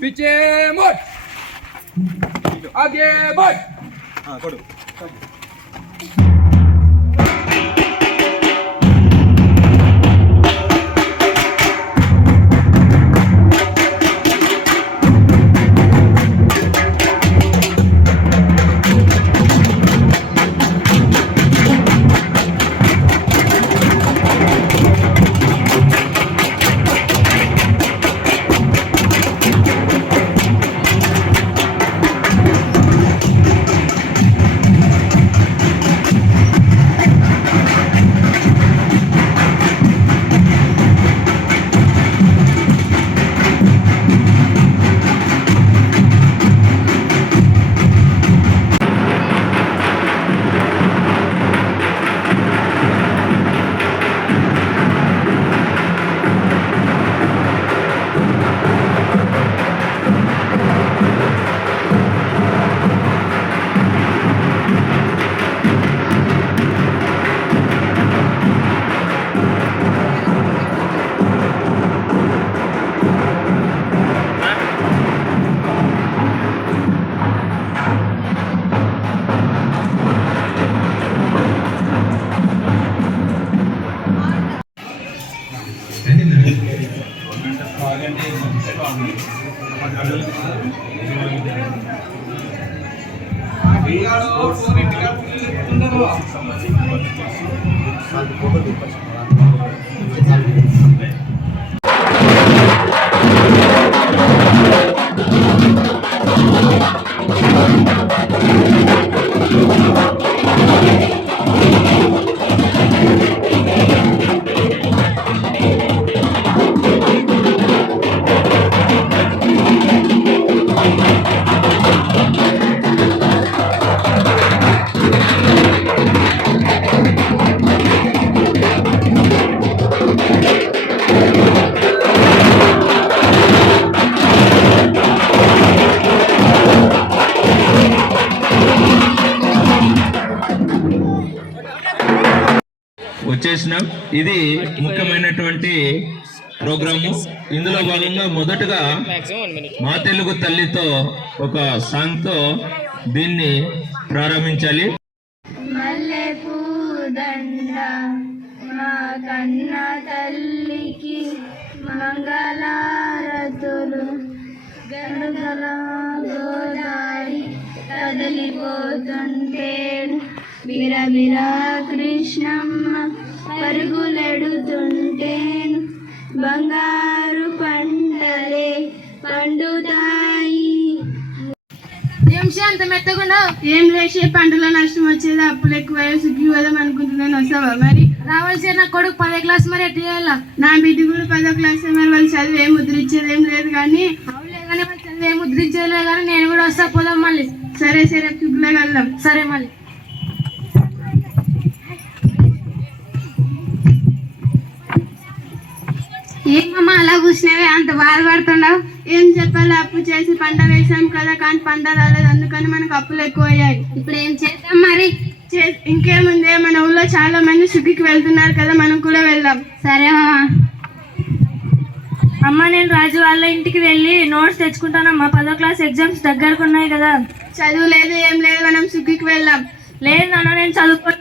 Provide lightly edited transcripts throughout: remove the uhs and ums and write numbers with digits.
पीछे मुड़, आगे बढ़। हाँ करो। వచ్చేసినాం. ఇది ముఖ్యమైనటువంటి ప్రోగ్రాము. ఇందులో భాగంగా మొదటగా మా తెలుగు తల్లితో ఒక సాంగ్ తో దీన్ని ప్రారంభించాలి. మా కన్న తల్లికి మంగళారతులు గనుగల గోదారి కదిలిపోతుంటేను బిరబిరా కృష్ణమ్మ పరుగులెడుతుంటేను బంగారు పంటలే పండుతాయి. ఏం అంత మెత్తకుండా ఏం లేచే పంటలో నష్టం వచ్చేది అప్పులు ఎక్కువ సుగ్గి పోదాం అనుకుంటున్నాను. వస్తావా మరి? రావాల్సి నా కొడుకు 10వ క్లాస్ మరి ఎట్లా చేయాలా? నా బిడ్డ కూడా 10వ క్లాస్ మరి వాళ్ళు చదివి ఏం ముద్రించేది ఏం లేదు కానీ అవులే కానీ వాళ్ళు చదివి ఏం ముద్రించేది కానీ నేను కూడా వస్తా పోదాం మళ్ళీ. సరే సరే సుగ్గులోకి వెళ్దాం. సరే మళ్ళీ. ఏమమ్మా అలా కూర్చున్నావే అంత బాధపడుతున్నావు? ఏం చెప్పాలి, అప్పు చేసి పంట వేసాం కదా కానీ పంట రాలేదు, అందుకని మనకు అప్పులు ఎక్కువ అయ్యాయి. ఇప్పుడు ఏం చేద్దాం మరి? ఇంకేముంది, మన ఊళ్ళో చాలా మంది సుగ్గికి వెళ్తున్నారు కదా, మనం కూడా వెళ్దాం. సరే మామా. అమ్మ నేను రాజు వాళ్ళ ఇంటికి వెళ్ళి నోట్స్ తెచ్చుకుంటానమ్మా. 10వ క్లాస్ ఎగ్జామ్స్ దగ్గరకు ఉన్నాయి కదా. చదువు లేదు ఏం లేదు, మనం సుగ్గికి వెళ్దాం. లేదు నాన్న నేను చదువుకుంటా.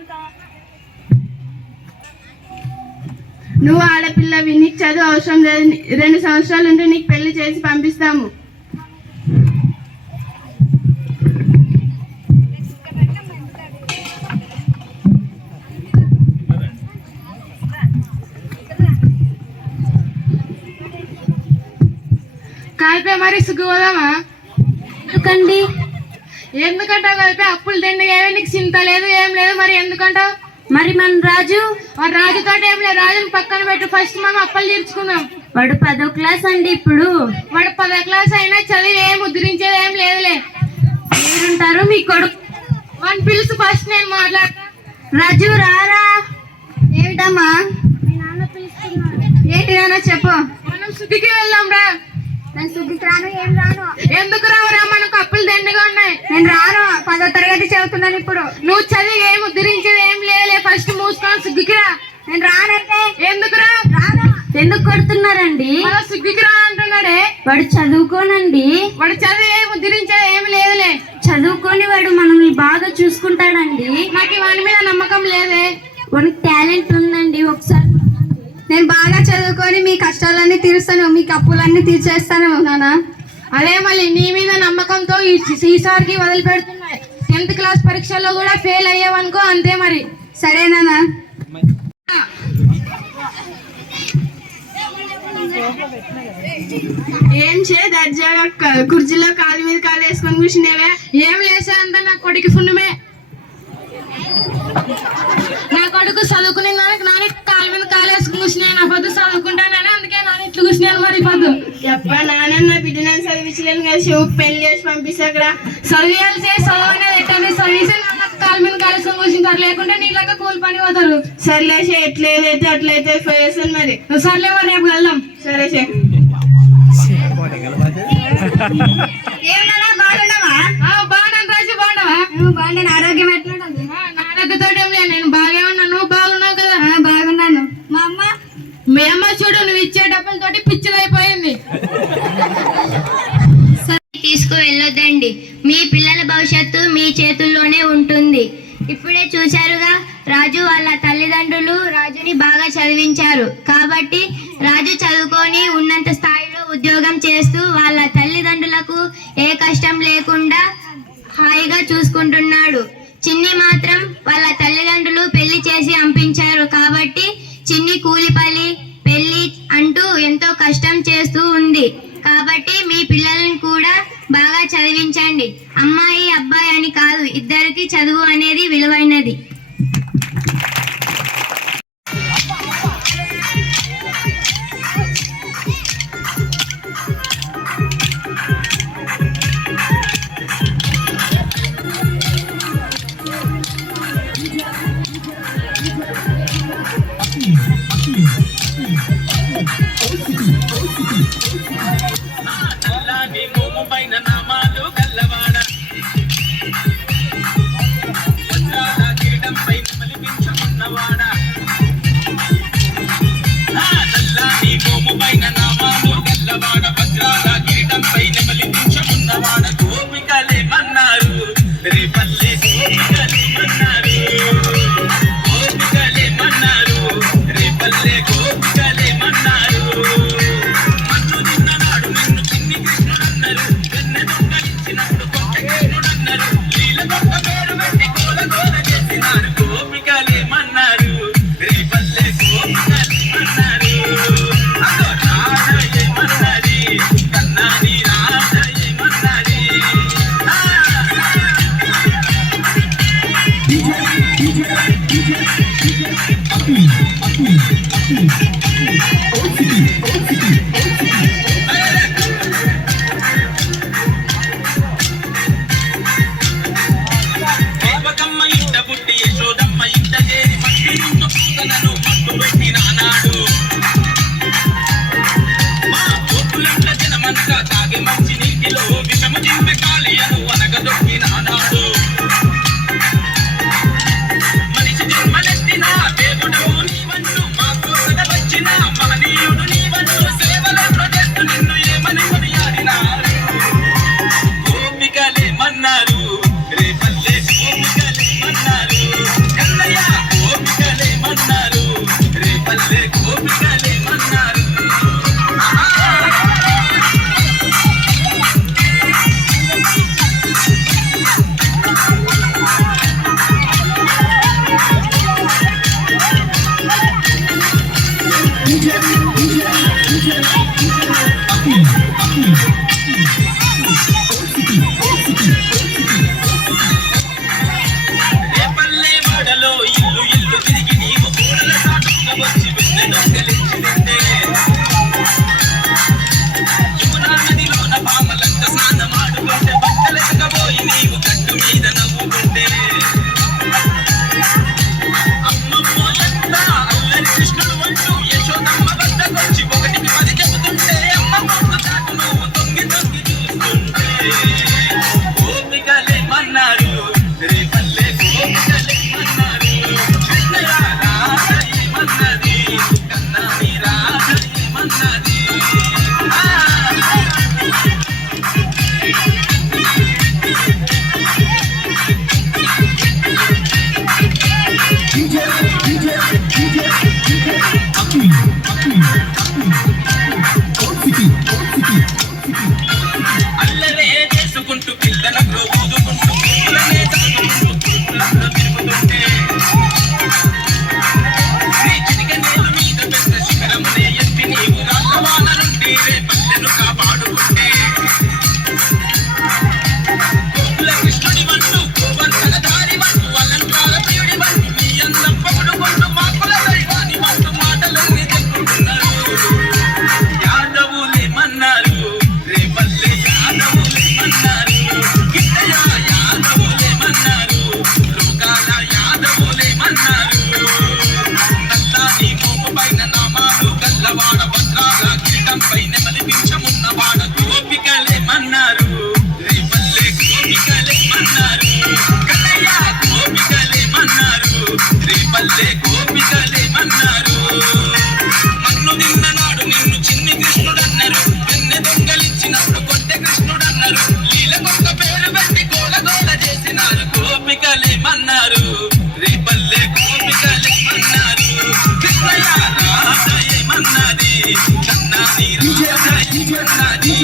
నువ్వు ఆడపిల్లవి, నీకు చదువు అవసరం లేదు. 2 సంవత్సరాలు ఉంటే నీకు పెళ్లి చేసి పంపిస్తాము. కాల్పే మరి సుగ్గు పోదామా? ఎందుకండి? ఎందుకంటావు కాల్పే? అప్పులు దండగా నీకు చింత లేదు ఏం లేదు, మరి ఎందుకంటావు? మరి మన రాజుతో ఏం లేదు, రాజుని పక్కన పెట్టు. ఫస్ట్ మనం అప్పలు తీర్చుకుందాం. వాడు 10వ క్లాస్ అండి. ఇప్పుడు వాడు 10వ క్లాస్ అయినా చదివి ఏం ముద్రించేది ఏం లేదులే. మీరుంటారు మీ కొడుకు వాడిని పిలుసు. ఫస్ట్ నేను మాట్లాడతా. రాజు రారా. ఏమిటమ్మా? మీ నాన్న పిలుస్తున్నాడు. ఏంటి నాన్న చెప్పు. మనం సుగ్గికి వెళ్దాం రా. నేను సుగ్గికి రాను. ఏం రాను. ఎందుకు రావురా? మనకు అప్పులు దండగా ఉన్నాయి. నేను రాను. 10వ తరగతి చదువుతున్నాను ఇప్పుడు. నువ్వు చదివి ఏం ముద్రించేది ఏం లేదులే. ఫస్ట్ మూసుకొని సుగ్గికి రా. నేను రానంటే ఎందుకు రా? రాను. ఎందుకు కొడుతున్నారండి? సిగ్గుకి రా అంటున్నాడే. వాడు చదువుకోనండి. వాడు చదువు ఏమి ఉద్ధరించేది ఏమి లేదులే. చదువుకొని వాడు మనల్ని బాగా చూసుకుంటాడండి. నాకు వాని మీద నమ్మకం లేదే. వానికి టాలెంట్ ఉందండి. ఒకసారి నేను బాగా చదువుకొని మీ కష్టాలన్నీ తీరుస్తాను, మీకు అప్పులన్నీ తీర్చేస్తాను నాన్న. అదే మళ్ళీ నీ మీద నమ్మకంతో ఈసారికి వదిలిపెడుతున్నాయి. 10th క్లాస్ పరీక్షల్లో కూడా ఫెయిల్ అయ్యావనుకో, అంతే మరి. సరే నాన్న. ఏం చే దర్జాగా కుర్చీలో కాలు మీద కాలు వేసుకొని కూర్చునేవే? ఏం లేసా అంత నా కొడుకు ఫున్నుమే. నా కొడుకు చదువుకునే దానికి నాని కాలు మీద కాలు వేసుకుని కూర్చున్నాను. నా పొద్దు చదువుకుంటానని అందుకే నాని ఇట్లు కూర్చున్నాను. మరి పొద్దు ఎప్ప నాన్న నా బిడ్డను చదివించలేను కలిసి పెళ్లి చేసి పంపిస్తా. అక్కడ చదివాల్సి చదవనేది ఎట్టని చదివేసి కాలు మీద కాలు వేసుకొని కూర్చుంటారు. లేకుంటే నీళ్ళగా కూలి పని పోతారు. సర్లేసే, ఎట్లయితే అట్లయితే చేస్తాను మరి. సర్లే మరి రేపు వెళ్దాం. సరే సే. బాగున్నావా? బాగున్నాను రాజు. బాగున్నావా? బాగున్నాను. ఆరోగ్యం ఎట్లుంటుంది? నా ఆరోగ్యంతో ఏం లేదు. నేను బాగా ఉన్నాను. నువ్వు బాగున్నావు కదా? బాగున్నాను. మా అమ్మ? మీ అమ్మ చూడు, నువ్వు ఇచ్చే డబ్బులతోటి పిచ్చిలైపోయింది. తీసుకు వెళ్ళొద్దండి. మీ పిల్లల భవిష్యత్తు మీ చేతుల్లోనే ఉంటుంది. ఇప్పుడే చూశారుగా, రాజు వాళ్ళ తల్లిదండ్రులు రాజుని బాగా చదివించారు కాబట్టి రాజు చదువుకొని ఉన్నంత స్థాయిలో ఉద్యోగం చేస్తూ వాళ్ళ తల్లిదండ్రులకు ఏ కష్టం లేకుండా హాయిగా చూసుకుంటున్నాడు. చిన్ని మాత్రం వాళ్ళ తల్లిదండ్రులు పెళ్లి చేసి పంపించారు కాబట్టి చిన్ని కూలిపల్లి పెళ్లి అంటూ ఎంతో కష్టం చేస్తూ ఉంది. కాబట్టి మీ పిల్లలను కూడా బాగా చదివించండి. అమ్మాయి అబ్బాయి అని కాదు, ఇద్దరికి చదువు అనేది విలువైనది. కృష్ణుడు అంటూ యశోదమ్మ వద్దకొచ్చి ఒకటికి 10 చెబుతుంటే అమ్మ అల్లరే చేసుకుంటూ పిల్లలకు ఊదుకుంటూ పూలనే తాగుకుంటూ పూలలో తిరుగుతుంటే నీ చిటిక నేల మీద పెద్ద శిఖరమునే ఎత్తి నీవు రాళ్ళవాన నుండి రే పల్లెను కాపాడుకుంటే గోకుల కృష్ణుడి వంటూ గోవర్ధన దారి వంటూ అలంకార ప్రియుడి వంటూ నీ అందం పొగుడుకుంటూ మా కుల దైవాన్ని వంటూ మాటలన్నీ చెప్పుకుంటున్నారు యాదవులేమన్నారు రేపల్లె యాదవులేమన్నారు గిట్టయ్య యాదవులేమన్నారు లోకాల యాదవులేమన్నారు నల్లాని మోము పైన నామాలు గల్లవాడ భద్రాల కిరీటం పైన మలిపించమున్నవాడ గోపికలేమన్నారు రేపల్లె గోపికలేమన్నారు కన్నయ్య గోపికలేమన్నారు రేపల్లె గోపికలేమన్నారు మన్ను తిన్న నాడు నిన్ను చిన్ని కృష్ణుడన్నారు వెన్నె దొంగలిచ్చినప్పుడు కొట్టె కృష్ణుడన్నారు లీలకొక్క పేరు పెట్టి గోల గోల చేసినారు గోపికలేమన్నారు రేపల్లె గోపికలేమన్నారు కృష్ణయ్య రాధ ఏమన్నది కన్నాని రాధ ఏమన్నది